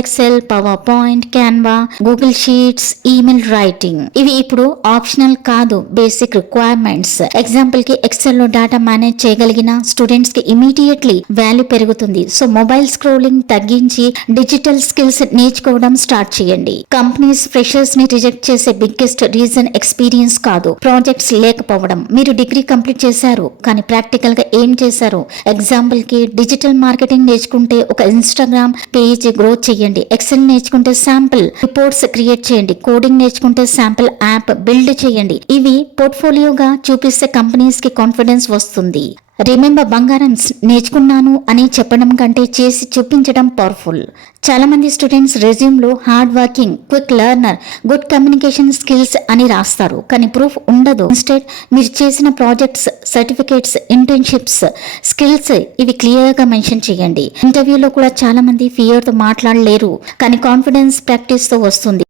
XL, PowerPoint, Canva, Google sheets, email writing. ఇవి ఇప్పుడు optional కాదు, బేసిక్ రిక్వైర్మెంట్స్. ఎగ్జాంపుల్ కి ఎక్సెల్ లో డేటా మేనేజ్ చేయగలిగిన స్టూడెంట్స్ కి ఇమీడియట్లీ వాల్యూ పెరుగుతుంది. సో మొబైల్ స్క్రోలింగ్ తగ్గించి డిజిటల్ స్కిల్స్ నేర్చుకోవడం స్టార్ట్ చేయండి. కంపెనీస్ ఫ్రెషర్స్ ని రిజెక్ట్ చేసే బిగ్గెస్ట్ రీజన్ ఎక్స్పీరియన్స్ కాదు, ప్రాజెక్ట్స్ లేకపోవడం. మీరు డిగ్రీ కంప్లీట్ చేశారు కానీ ప్రాక్టికల్ గా ఏం చేశారు? ఎగ్జాంపుల్ కి డిజిటల్ మార్కెటింగ్ నేర్చుకుంటే ఒక ఇన్స్టాగ్రామ్ పేజ్ గ్రోత్ చేయండి. ఎక్సెల్ నేర్చుకుంటే శాంపుల్ రిపోర్ట్స్ క్రియేట్ చేయండి. కోడింగ్ నేర్చుకుంటే శాంపుల్ యాప్ బిల్డ్ చేయండి. ఇవి పోర్ట్ఫోలియోగా చూపిస్తే కంపెనీస్ కి కాన్ఫిడెన్స్ వస్తుంది. రిమెంబర్, బంగారం నేర్చుకున్నాను అని చెప్పడం కంటే చేసి చూపించడం పవర్ఫుల్. చాలా మంది స్టూడెంట్స్ రెజ్యూమ్ లో hard working, quick learner, good communication skills అని రాస్తారు, కానీ ప్రూఫ్ ఉండదు. ఇన్స్టెడ్ మీరు చేసిన ప్రాజెక్ట్స్, సర్టిఫికేట్స్, ఇంటర్న్షిప్స్, స్కిల్స్ ఇవి క్లియర్ గా మెన్షన్ చేయండి. ఇంటర్వ్యూలో కూడా చాలా మంది ఫియర్ తో మాట్లాడలేరు, కానీ కాన్ఫిడెన్స్ ప్రాక్టీస్ తో వస్తుంది.